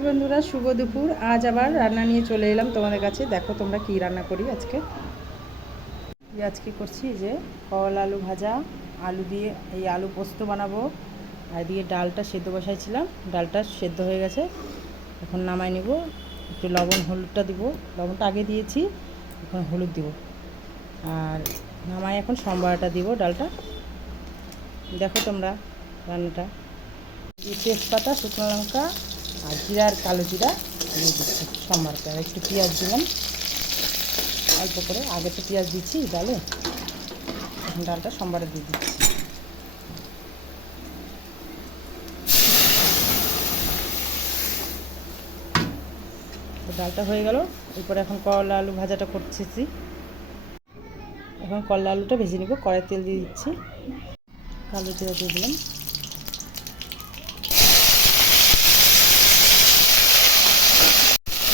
High বন্ধুরা, শুভ দুপুর। আজ আবার রান্না নিয়ে চলে এলাম তোমাদের কাছে। দেখো তোমরা কি রান্না করি আজকে। করছি যে করলা আলু ভাজা, আলু দিয়ে এই আলু পোস্ত বানাবো। আর এদিকে ডালটা সেদ্ধ বসাইছিলাম, ডালটা সেদ্ধ হয়ে গেছে, এখন নামাই নিব। একটু লবণ হলুদটা দিব, লবণটা আগে দিয়েছি, এখন হলুদ দিব। আর নামাই এখন সম্বারটা দিব ডালটা। দেখো তোমরা রান্নাটা। তেজপাতা, শুকনো লঙ্কা আর জিরা আর কালো জিরা দিয়ে দিচ্ছি সম্বারটা। আর একটু পেঁয়াজ দিলাম অল্প করে, আগে তো পেঁয়াজ দিচ্ছি ডালে, এখন ডালটা সম্বারে দিয়ে দিচ্ছি। তো ডালটা হয়ে গেল, এরপরে এখন করলা আলু ভাজাটা করতেছি। এখন করলা আলুটা ভেজে নিব। কড়াই তেল দিয়ে দিচ্ছি, কালো জিরা দিয়ে দিলাম,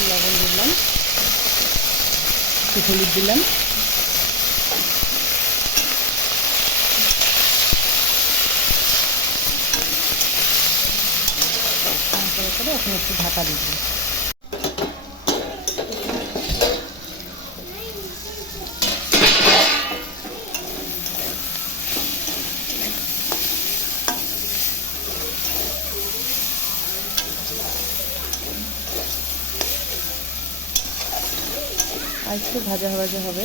লবণ দিলাম, একটু হলুদ দিলাম, তারপরে এখন একটু ঢাকা দিয়ে দিলাম। আর একটু ভাজা ভাজা হবে।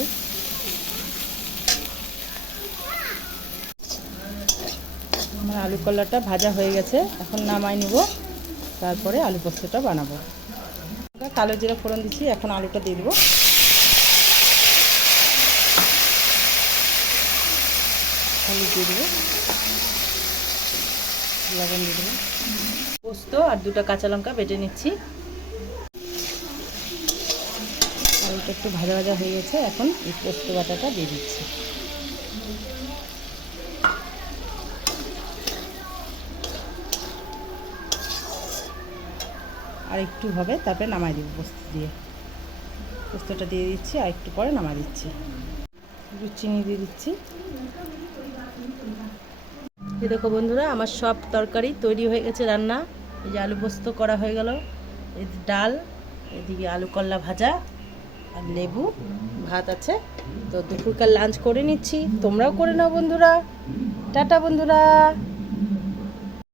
আমার আলু কলাটা ভাজা হয়ে গেছে, এখন নামাই নিব, তারপরে আলু পোস্তটা বানাবো। কালো জিরা ফোড়ন দিচ্ছি, এখন আলুটা দিয়ে দেবো। হলুদ দিয়ে দেবো, লবণ দিয়ে দেবো, পোস্ত আর দুটো কাঁচা লঙ্কা বেটে নিচ্ছি। আলুটা একটু ভাজা ভাজা হয়ে গেছে, এখন এই পোস্ত বাটাটা দিয়ে দিচ্ছি। আর একটু হবে, তারপরে নামাই দেবো। পোস্তটা দিয়ে দিচ্ছি, আর একটু পরে নামাই দিচ্ছি। একটু চিনি দিয়ে দিচ্ছি। এই দেখো বন্ধুরা, আমার সব তরকারি তৈরি হয়ে গেছে, রান্না। এই যে আলু পোস্ত করা হয়ে গেল, এই ডাল, এদিকে আলু করলা ভাজা আর লেবু, ভাত আছে। তো দুপুরকার লাঞ্চ করে নিচ্ছি, তোমরাও করে নাও বন্ধুরা। টাটা বন্ধুরা।